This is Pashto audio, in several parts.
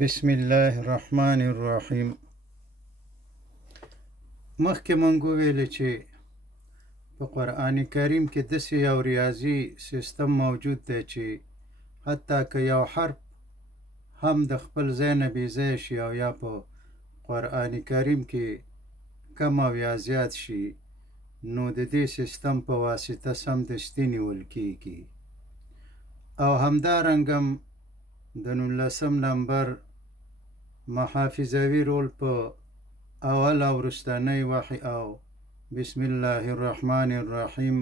بسم الله الرحمن الرحیم. مخکې مونږ وویلې چې په قرآن کریم کې داسې یو ریاضي سیستم موجود دی چې حتی که یو حرف هم د خپل ځای نه بې ځایه شي او یا په قرآن کریم کې کم او یا زیات شي، نو د دې سیستم په واسطه سمدستي نیول کیږي. او همدارنګه د 19 نمبر محافظوي رول په اول او وروستنی وحی او بسم الله الرحمن الرحیم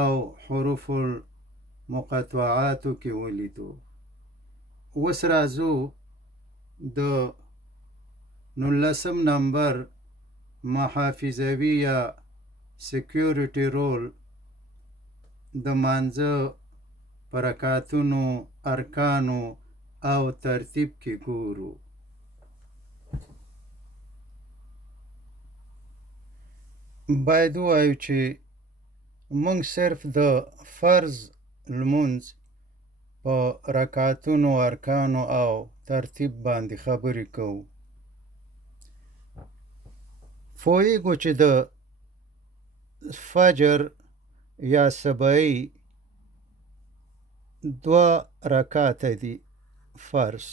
او حروف المقطعاتو کې ولیدو. اوس راځو د 19 نمبر محافظوي یا سیکیورټي رول د مانځه په رکعتونو، ارکانو او ترتیب کې ګورو. باید ووایو چې موږ صرف د فرض لمونځ په رکعتونو، ارکانو او ترتیب باندې خبرې کوو. پوهیږو چې د فجر یا سبایی 2 رکعته دي فرض،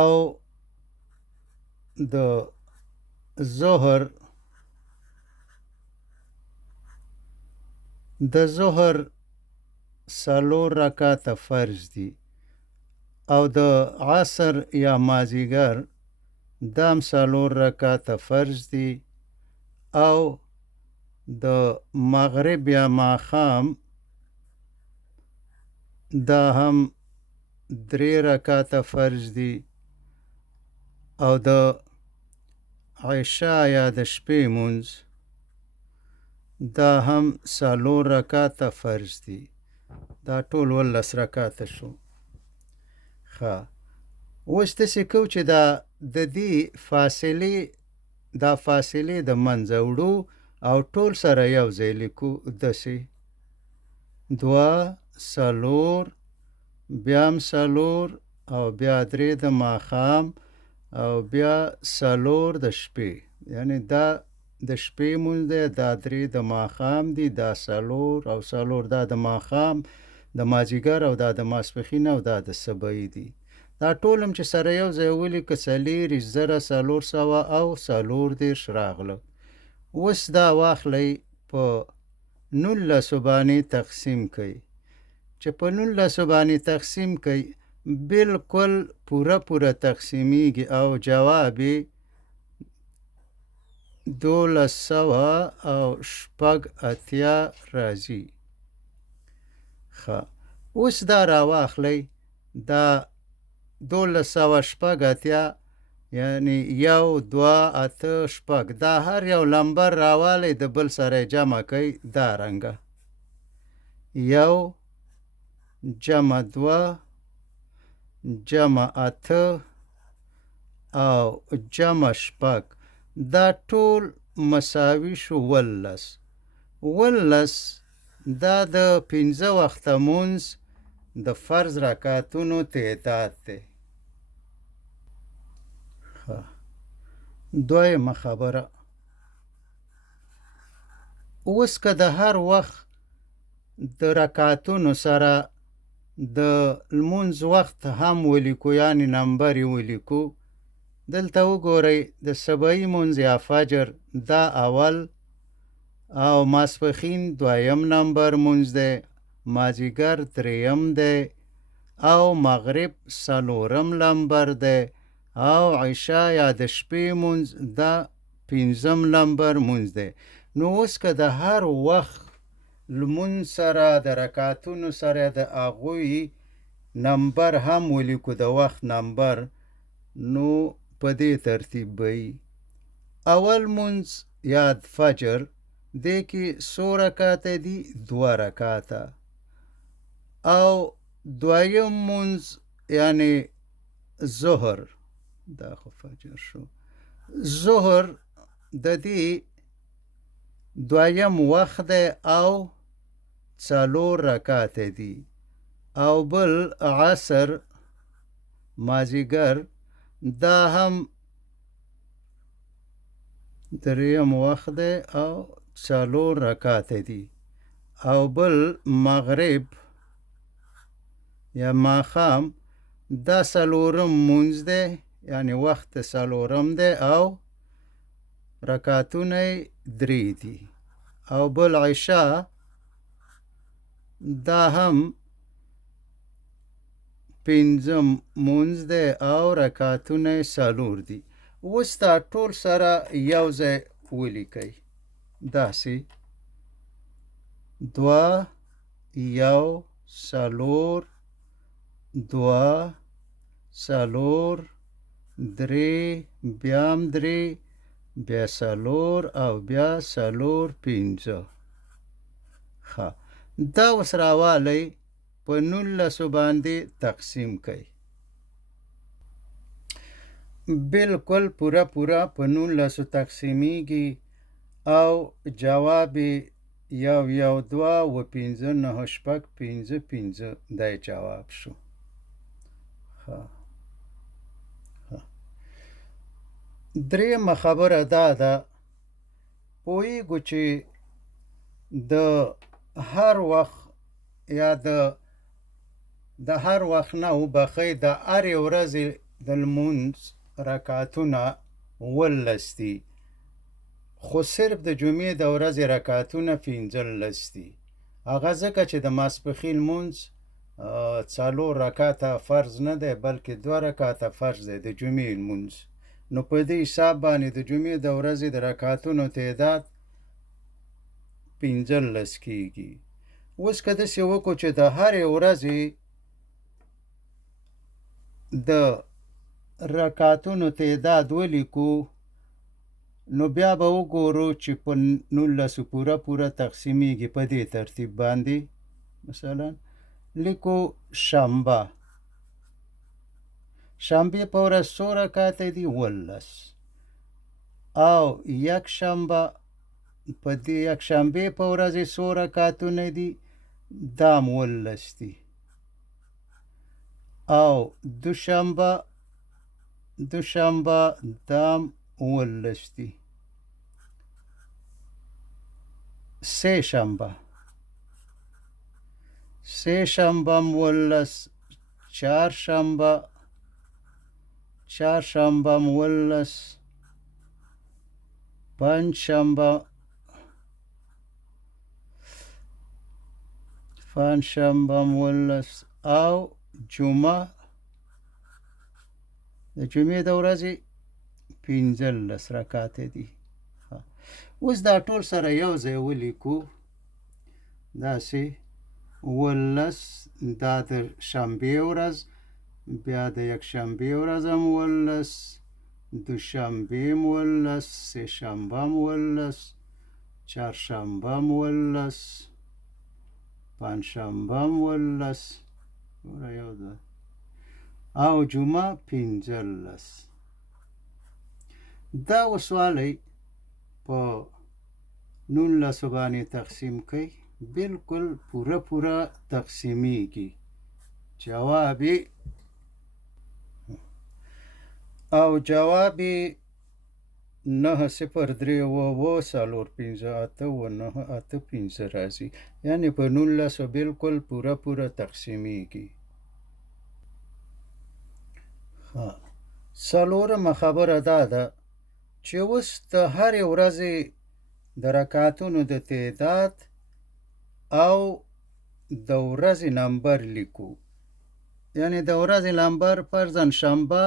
او د ظهر 4 رکعته فرض دي، او د عصر یا مازیګر دام 4 رکعته فرض دي، او د مغرب یا ماښام دا هم 3 رکعته فرض دي، او د عشاء یا د شپې مونځ دا هم 4 رکعته فرض دي. دا ټول 12 رکعته شو. اوس داسې کوو چې د دې فاصلې د منځه وړو او ټول سره یو ځای لیکو. داسې 2 4 بیا هم 4 او بیا 3 د ماښام او بیا 4 د شپې، یعنی دا د شپې مونځ دی، دا 3 د ماښام دي، دا 4 او 4 دا د ماښام د مازیګر او دا د ماسپښین او دا د سبایی دي. دا ټول هم چې سره یو ځای ولیکه 4,400 او 4 راغله. اوس دا واخلئ په 19 باندې تقسیم کړئ. چې په 19 باندې تقسیم کړئ بالکل پوره تقسیمیږي او جواب 1280 راځي. اوس دا راواخلئ، دا 1280 یعنی 1 2 8 6 دا هر یو لمبر راوالی د بل سره جمع کوي. دا رنګه 1 جمع 2 جمع 8 او جمع 6 دا ټول مساوي شو 12 دا د 15 وخته مونځ د فرض رکعتونو تعداد دی. دویمه خبره، اوس که د هر وخت د رکعتونو سره د لمونځ وخت هم ولیکو، یعنی نمبر یې ولیکو. دلته وګورئ د سبایی مونځ یا فجر دا اول او ماسپښین 2 نمبر مونځ دی، مازیګر 3 دی او مغرب 4 نمبر دی، او عشاء یا د شپې مونځ دا 5 نمبر مونځ دی. نو اوس که د هر وخت لمونځ سره د رکعتونو سره د هغوی نمبر هم ولیکو، د وخت نمبر، نو په دې ترتیب به وي. اول مونځ یا فجر دې کې 100 رکعته دي، 2 رکعته، او دویم مونځ یعنی ظهر، دا خو فجر شو، ظهر د دې 2 وخت دی او 4 رکعته دي، او بل عصر مازیګر دا هم دریم وخت دی او 4 رکعته دي او بل مغرب یا ماښام دا 4م مونځ دی یعنی وخت 4م دی او رکعتونه یې 3 دي او بل عشاء دا هم 5م مونځ دی او رکعتونه یې 4 دي. اوس دا ټول سره یو ځای ولیکئ داسې 2 1 4 2 4 3 بیا هم 3 بیا 4 او بیا 4 5. ښه دا اوس راوالی په 19 باندې تقسیم کئ. بالکل پوره په 19 تقسیمیږي او جواب 1 1 2 و 5 9 شپږ 5 5 دا جواب شو. درېیمه خبره دا ده پوهیږو چې د هر وخت یا د هر وخت نه وبخئ د هرې ورځې د لمونځ رکعتونه 18 دي خو صرف د جمعې د ورځې رکعتونه 15 دي. هغه ځکه چې د ماسپښین لمونځ 4 رکعته فرض نه دی بلکې 2 رکعته فرض دی د جمعې لمونځ. نو په دې حساب باندې د جمعې د ورځې د رکعتونو تعداد 15 کېږي. اوس که داسې وکړو چې د هرې ورځې د رکعتونو تعداد ولیکو نو بیا به وګورو چې په 19 پوره تقسیمیږي په دې ترتیب باندې. مثلا لیکو شنبه شنبې په ورځ 100 رکعته دي 18 او یک شنبه په دې یک شنبې په ورځ 100 رکعتونه دي دام 18 دي او دوشنبه دام 18 دي. سه شنبه 18 چهارشنبه 18 پنجشنبه او جمعه د جمعې د ورځې 15 رکعته دي. اوس دا ټول سره یو ځای ولیکو داسې 18 دا د شنبې ورځ بیا د یک شنبې ورځ هم 18 دوشنبې هم 18 سه شنبه هم 18 چهارشنبه هم 18 پنجشنبه هم 18 او جمعه 15. دا وسوالی په 19 باندې تقسیم کئ بالکل پوره تقسیمیږي. جواب او جواب 903 راځي یعنی په 19 بالکل پوره تقسیمیږي. څلورمه خبره دا ده چې اوس د هرې ورځې د رکعتونو د تعداد او د ورځې نمبر لیکو. یعنی د ورځې نمبر فرضاً شنبه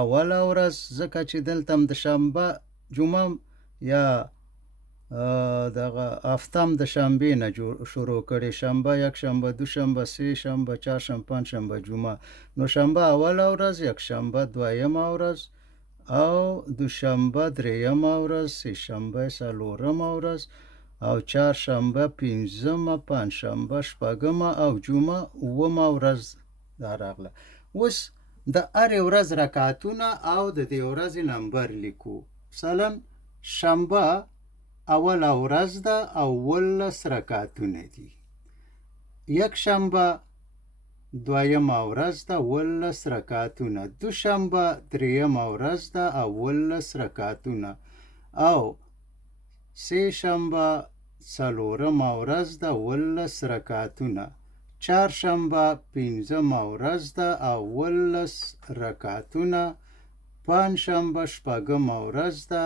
اوله ورځ ځکه چې دلته هم د شنبه جمعه یا دغه هفته هم د شنبې نه شروع کړې شنبه یک شنبه دوشنبه سه شنبه چهارشنبه پنجشنبه جمعه. نو شنبه اوله ورځ یک شنبه دویمه ورځ او دوشنبه درېیمه ورځ سه شنبه څلورمه ورځ او چهارشنبه پنځمه پنجشنبه شپږمه او جمعه اوومه ورځ دا راغله. اوس د هرې ورځ رکعتونه او د دې ورځې نمبر لیکو. مثلا شنبه اوله ورځ ده او 18 رکعتونه دي. یک شنبه دویمه ورځ ده 18 رکعتونه. دوشنبه درېیمه ورځ ده 18 رکعتونه. او سه شنبه څلورمه ورځ ده 18 رکعتونه. چهارشنبه پنځمه ورځ ده 18 رکعتونه. پنجشنبه شپږمه ورځ ده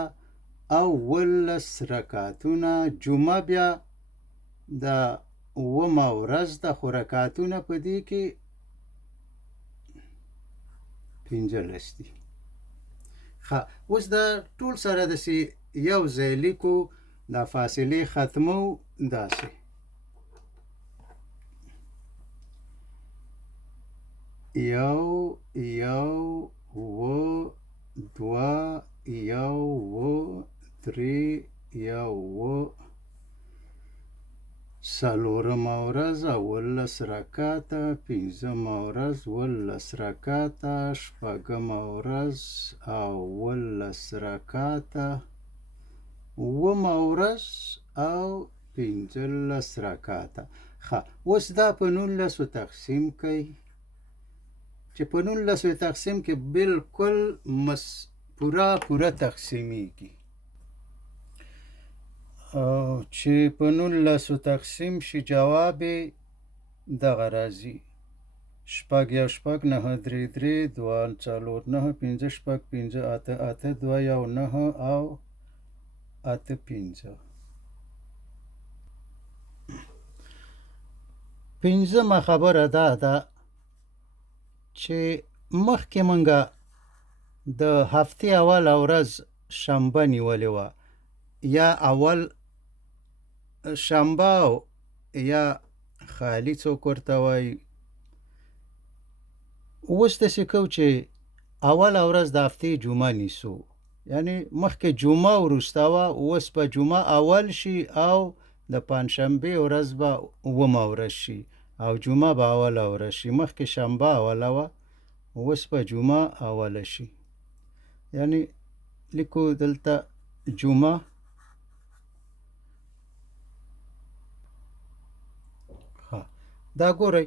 18 رکعتونه. جمعه بیا د اومه ورځ ده، خو رکعتونه په دې کې 15 دي. ښه، اوس د ټول سره داسې یو ځای لیکو، دا فاصلې ختمو. داسې یو اوه دوه اوه درې اوه څلورمه ورځ 18 رکعته. پنځمه ورځ 18 رکعته. شپږمه ورځ 18 رکعته. اومه ورځ او 15 رکعته. ښه، اوس دا په 19 تقسیم کړئ، چې په 19 تقسیم کې بالکل پوره تقسیمیږي. چې په 19 تقسیم شي جواب یې دغه راځي: شپږ یو شپږ، نهه درې درې، دوه څلور نهه، پنځه شپږ پنځه اته اته، دوه یو نهه او اته پنځه. پنځمه خبره دا ده چې مخکې مونږه د هفتې اوله ورځ شنبه نیولې وه، یا اول شنبه یا خالي څوک ورته وایي. اوس داسې کوو چې اوله ورځ د هفتې جمعه نیسو، یعنی مخکې جمعه وروسته وه، اوس به جمعه اول شي او د پنجشنبې ورځ به اومه ورځ شي او جمعه به اوله ورځ شي. مخکې شنبه اوله وه، اوس به جمعه اوله شي. یعنی لیکو دلته جمعه. دا ګورئ،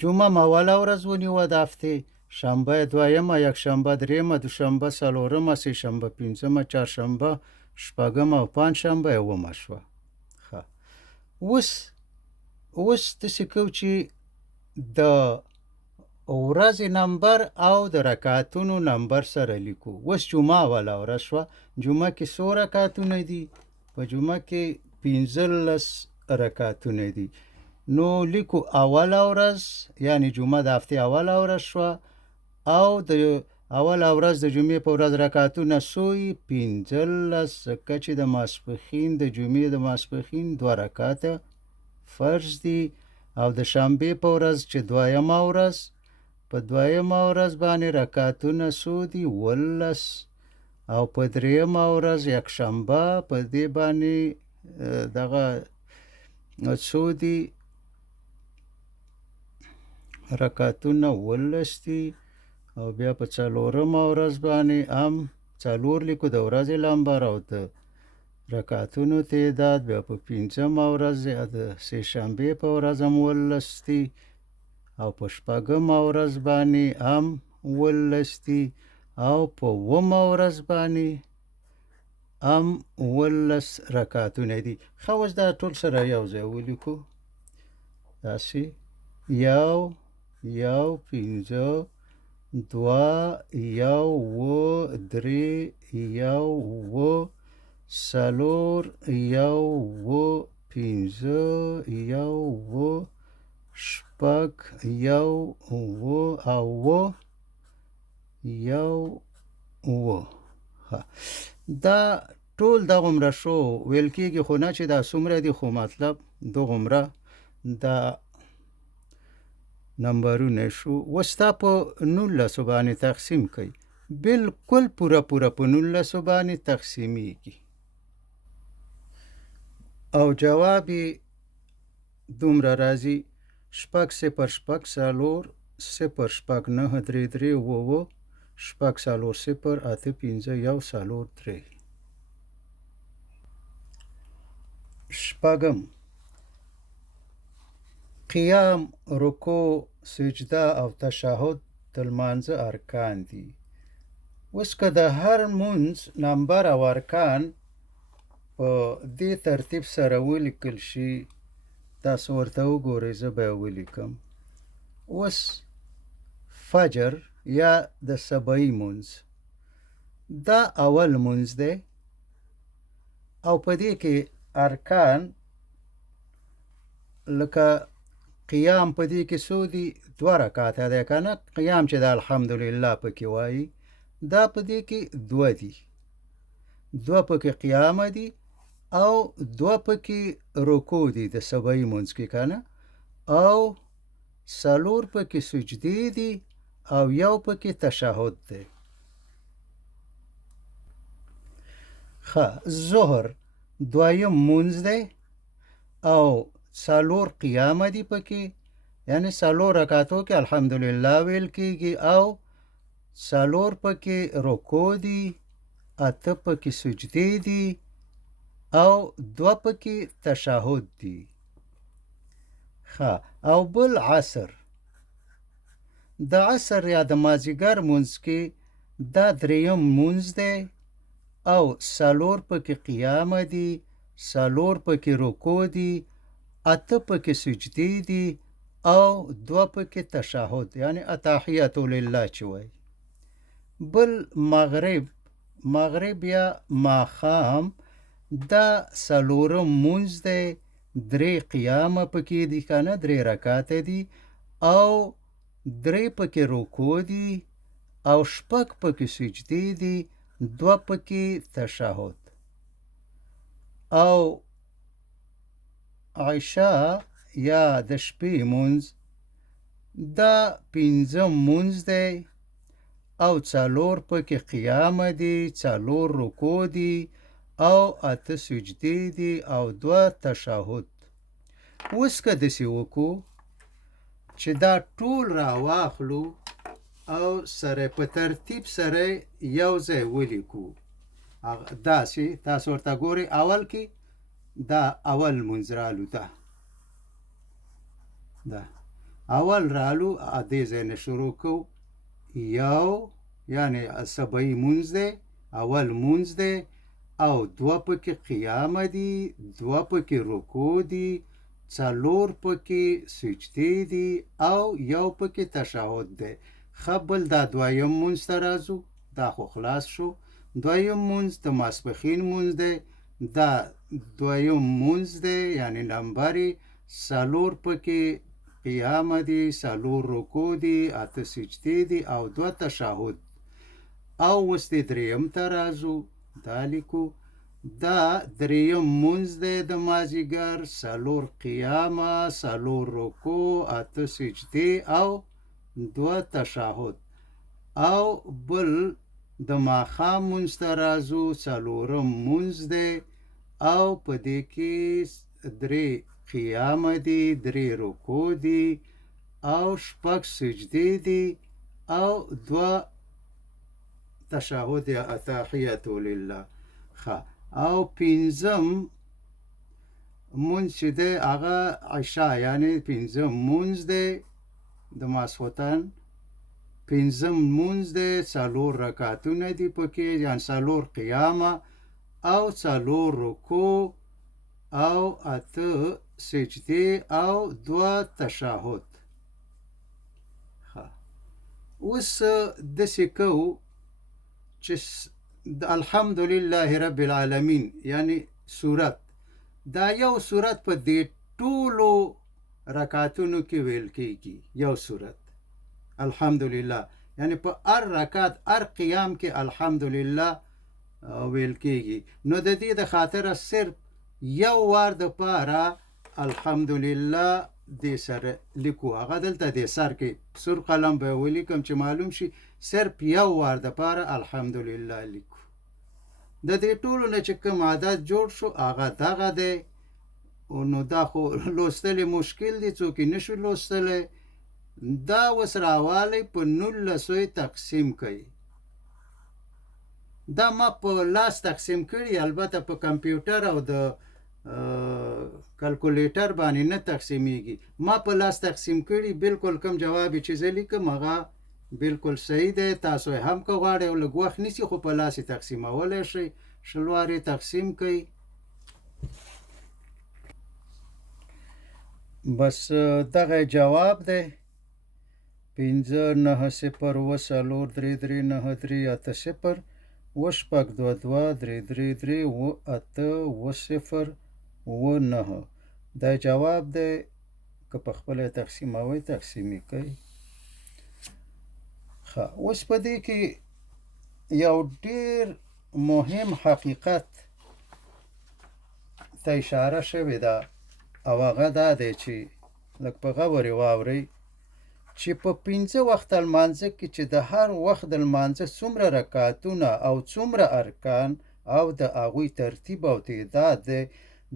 جمعه م اوله ورځ ونیوه د هفتې، شنبه دویمه، یکشنبه دریمه، دوشنبه څلورمه، سه شنبه پنځمه، چهارشنبه شپږمه او پنجشنبه اومه شوه. ښه، اوس داسې کوو چې د ورځې نمبر او د رکعتونو نمبر سره لیکو. اوس جمعه اوله ورځ شوه. جمعه کې څو رکعتونه دي؟ په جمعه کې 15 رکعتونه دي. نو لیکو اوله ورځ، یعنی جمعه د هفتې اوله ورځ شوه، او د اوله ورځ د جمعې په ورځ رکعتونه څو وي؟ 15، ځکه چې د ماسپښین د جمعې د ماسپښین 2 رکعته فرض دي. او د شنبې په ورځ چې دویمه ورځ، په دویمه ورځ باندې رکعتونه څو دي؟ 18. او په دریمه ورځ یکشنبه په دې باندې دغه څو دي؟ رکعتونه 18 دي. او بیا په څلورمه ورځ باندې هم څلور لیکو د ورځې لمبر او د رکعتونو تعداد. بیا په پنځمه ورځ د سه شنبې په ورځ هم 18 دي. او په شپږمه ورځ باندې هم 18 دي. او په اومه ورځ باندې هم 18 رکعتونه دي. ښه، اوس دا ټول سره یو ځای ولیکو. داسې یو پنځه، دوه اوه، درې اوه، څلور اوه، پنځه اوه، شپږ اوه، اوه اوه. دا ټول دغومره شو ویل کېږي، خو نه چې دا څومره دي، خو مطلب دغومره دا نمبرونه شو. اوس دا په 19 باندې تقسیم کړئ، بالکل پوره په 19 باندې تقسیمیږي. او جواب یې دومره راځي: شپږ صفر شپږ څلور صفر شپږ نهه درې درې اوه شپږ څلور صفر اته پنځه یو څلور درې. شپږم: قیام، رکوع، سجده او تشهد د لمانځه ارکان دي. اوس که د هر مونځ نمبر او ارکان په دې ترتیب سره ولیکل شي، تاسو ورته وګورئ، زه به یې ولیکم. اوس فجر یا د سبعي مونځ دا اول مونځ دی او په دې کې ارکان لکه قیام په دې کې څو دي؟ 2 رکعاته دی که نه؟ قیام چې د الحمدلله پکې وایي دا په دې کې 2 دي، 2 پکې قیامه دي او 2 پکې رکوع دي د سبعي مونځ کې که نه، او 4 پکې سجدې دي او 1 پکې تشهد دی. ظهر دویم مونځ دی او 4 قیامه دي پکې، یعنی 4 رکعاتو کې الحمدلله ویل کېږي او 4 پکې رکوع دي، 8 پکې سجدې دي او 2 پکې تشهد دي. او بل عصر، د عصر یا د مازدیګر مونځ کې دا دریم مونځ دی او 4 پکې قیامه دي، 4 پکې رکوع دي، 8 پکې سجدې دي او 2 پکې تشهد، یعنی التحیة لله چې وایي. بل مغرب یا ماښام دا 4م مونځ دی، 3 قیامه پکې دي که نه، 3 رکعاته دي او 3 پکې رکوع دي او 6 پکې سجدې دي، 2 پکې تشهد. او عشاء یا د شپې مونځ دا 5م مونځ دی او 4 پکې قیامه دي، 4 رکوع دي او 8 سجدې دي او 2 تشهد. اوس که داسې وکړو چې دا ټول راواخلو او سره په ترتیب سره یو ځای ولیکو، داسې تاسو ورته ګورئ، اول کې دا اول مونځ رالو، دا اول رالو، دې ځای نه شروع کوو، یو یعنی سبعي مونځ دی، اول مونځ دی او 2 پکې قیامه دي، 2 پکې رکوع دي، 4 پکې سجدې دي او 1 پکې تشهد دی. بل دا دویم مونځ ته راځو، دا خو خلاص شو. دویم مونځ د ماسپښین مونځ دی، دا دویم مونځ دی یعنی نمبر 4 پکې قیامه دي، 4 رکوع دي، 8 سجدې دي او 2 تشهد. او اوس د دریم ته راځو، دا لیکو، دا دریم مونځ دی د مازدیګر، 4 قیامه، 4 رکوع، 8 سجدې او 2 تشهد. او بل د ماښام مونځ ته راځو، 4م مونځ دی او په دې کې 3 قیامه دي، 3 رکوع دي او 6 سجدې دي او 2 تشهد یا التحیة لله. او 5م مونځ چې دی هغه عشاء یعنی 5م مونځ دی د ماسخوتن، 5م مونځ دی، 4 رکعتونه دي پکې، یعنی 4 قیامه او 4 رکوع او 8 سجدې او 2 تشهد. اوس داسې کوو چې الحمدلله رب العالمین یعنی صورت، دا یو صورت په دې ټولو رکعتونو کې ویل کېږي، یو صورت الحمدلله، یعنی په هر رکعت هر قیام کې الحمدلله ویل کېږي. نو د دې د خاطره صرف یو وار د پاره الحمدلله دې سره لیکو، هغه دلته دې سر کې سور قلم به ولیکم چې معلوم شي، صرف یو وار د پاره الحمدلله لیکو. د دې ټولو نه چې کوم عادت جوړ شو هغه دغه دی. نو دا خو لوستلی مشکل دی، څوک یې نشو لوستلی. دا اوس راوالی په 19 تقسیم کوي. دا ما په لاس تقسیم کړي، البته په کمپیوټر او د کلکولیټر باندې نه تقسیمیږي. ما په لاس تقسیم کړي، بالکل کم جواب چې زه لیکم هغه بالکل صحیح دی. تاسو هم که غواړئ او لږ وخت نیسي خو په لاس یې تقسیمولی شئ. شل وارې تقسیم کړئ. بس دغه جواب دی. 5 9 0 و 4 3 3 9 3 8 0 و 6 2 2 3 3 3 و 8 و 0 و 9. دا جواب دی. که په خپله تقسیموئ تقسیمي کوئ. ښه، اوس په دې کې یو ډېر مهم حقیقت ته اشاره شوې ده او هغه دا دی چې لږ په غور یې واورئ چې په 5 وخته لمانځه کې چې د هر وخت د لمانځه څومره رکعتونه او څومره ارکان او د هغوی ترتیب او تعداد دی،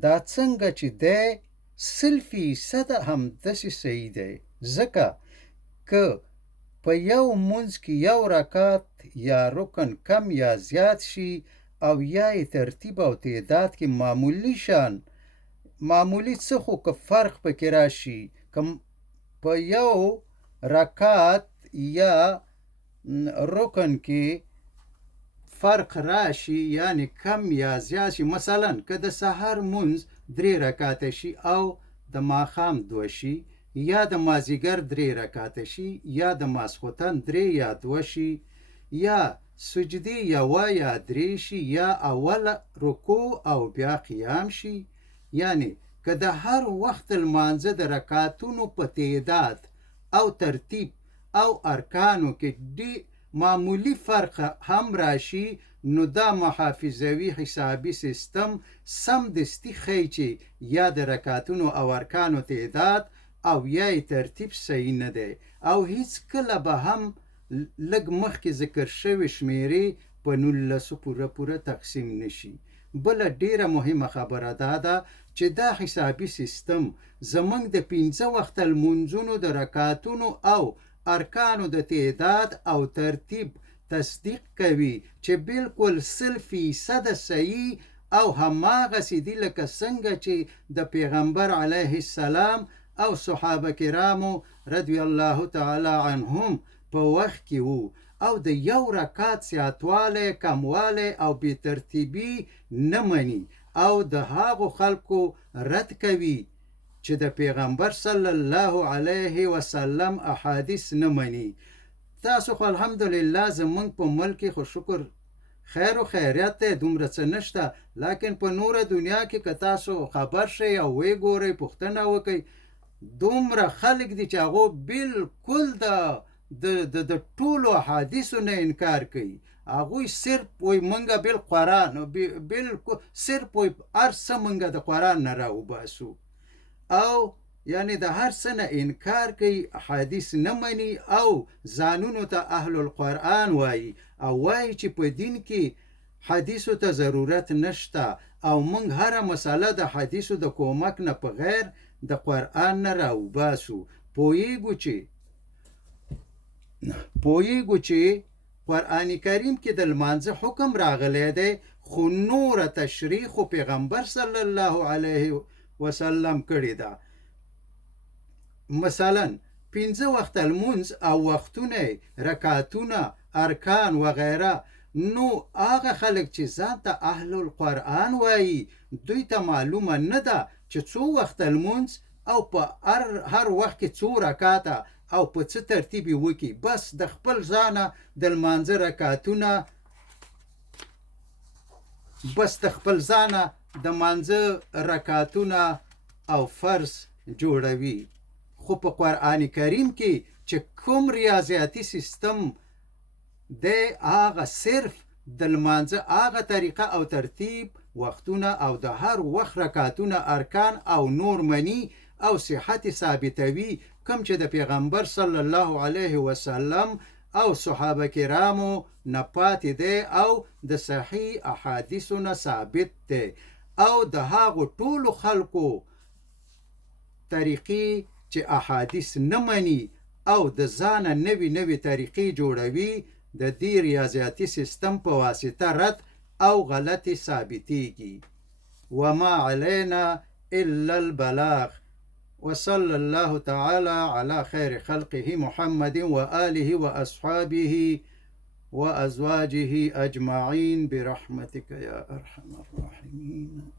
دا څنګه چې دی 100% همداسې صحیح دی. ځکه که په یو مونځ کې یو رکعت یا رکن کم یا زیات شي او یا یې ترتیب او تعداد کې معمولی څه خو که فرق پکې راشي، که په یو رکعت یا رکن کې فرق راشي یعنی کم یا زیات شي، مثلا که د سحر مونځ 3 رکعته شي او د ماښام 2 شي، یا د مازدیګر 3 رکعته شي یا د ماسخوتن 3 یا 2 شي، یا سجدې 1 یا 3 شي، یا اول رکوع او بیا قیام شي. یعنی که د هر وخت لمانځه د رکعتونو په تعداد او ترتیب او ارکانو کې معمولی فرق هم راشي، نو دا محافظوي حسابي سیستم سمدستي ښیي چې یا د رکعتونو او ارکانو تعداد او یا ترتیب صحیح نه دی او هیڅ کله به هم لږ مخکې ذکر شوي شمیرې په 19 پوره تقسیم نشي. بله ډیره مهمه خبره دا ده چې دا حسابي سیستم زمونږ د 5 وخته لمونځونو د رکعتونو او ارکانو د تعداد او ترتیب تصدیق کوي چې بالکل 100% صحیح او هماغسې دي لکه څنګه چې د پیغمبر علیه السلام او صحابه کرامو رضی الله تعالی عنهم په وخت کې وو. او د یو رکعت زیاتوالی، کموالی او بې ترتیبي نه مني او د هغو خلکو رد کوي چې د پیغمبر صلی الله علیه وسلم احادیث نه مني. تاسو خو الحمدلله زمونږ په ملک کې خو شکر خیر و خیریت دی، دومره څه نشته، لیکن په نوره دنیا کې که تاسو خبر شئ او وی ګورئ پوښتنه وکئ، دومره خلک دي چې هغو بالکل د ټولو احادیثو نه انکار کوي. هغوی صرف وی منګه بالقرآن بالکل صرف وی هر څه منګه د قرآن نه راوباسو او یعنی د هر څه نه انکار کوي، احادیث نه مني او ځانونو ته اهل القرآن وایي او وایي چې په دین کې حدیثو ته ضرورت نشته او موږ هره مسله د حدیثو د کومک نه په غیر د قرآن نه راوباسو. پوهیږو چې قرآن کریم کې د لمانځه حکم راغلی دی، خو نوره تشریح خو پیغمبر صلی الله علیه وسلم کړی ده. مثلا 5 وخته لمونځ او وختونه، رکعتونه، ارکان وغیره، نو هغه خلک چې ځان ته اهل القرآن وایي دوی ته معلومه نه ده چې څو وخته لمونځ او په هر وخت کې څو رکعته او په څه ترتیب وکي. بس د خپل ځانه د لمانځه رکعتونه د مانځه رکعتونه او فرض جوړوي. خو په قرآن کریم کې چې کوم ریاضیاتي سیستم دی، هغه صرف د لمانځه هغه طریقه او ترتیب، وختونه او د هر وخت رکعتونه، ارکان او نور منی او صحت ثابتوي کوم چې د پیغمبر صلی الله علیه وسلم او صحابه کرامو نه پاتې دی او د صحیح احادیثو نه ثابت دی او د هغو ټولو خلکو طریقې چې احادیث نه مني او د ځانه نوې طریقې جوړوي، د دې ریاضیاتي سیستم په واسطه رد او غلطې ثابتېږي. وما علينا إلا البلاغ. وصلى الله تعالى على خير خلقه محمد وآله وأصحابه وأزواجه أجمعين برحمتك يا أرحم الراحمين.